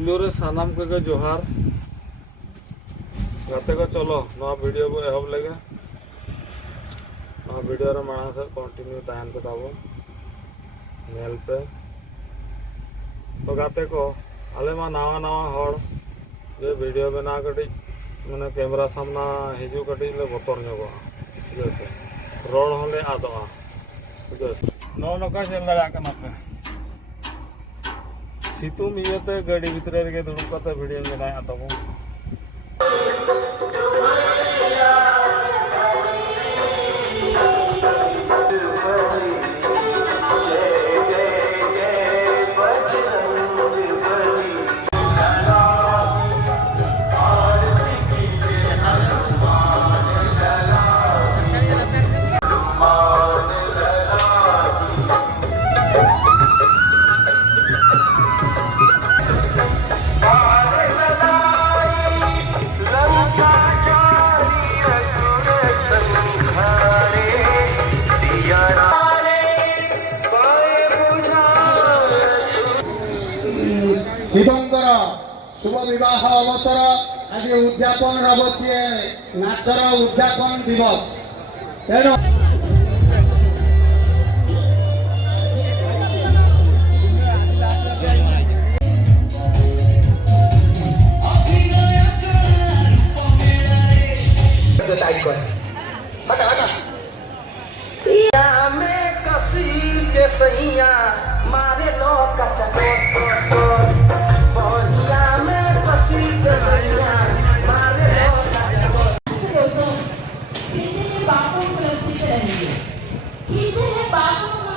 पुलू रे सानाम को जोहार गाते को चलो ना वीडियो को एहब लगे ना वीडियो रे माणा से कंटिन्यू तहन पे ताबो नेल पे तो गाते को आले मा नावा नावा हड़ ये वीडियो बना कटी मैंने कैमरा सामना हिजू कटी ले बतर ᱧᱚᱜᱚᱜᱼᱟ जैसे रोड होले आदोआ जैसे नो नका चल दाड़ा कना पे सितुम इयते गाड़ी भितर रे दुड़ुब कते वीडियो बनाया तबो शिवंकर शुभ विवाह अवसर आज उद्यापन हम सी नाचर उद्यापन दिवस तेणु मारे लो बातों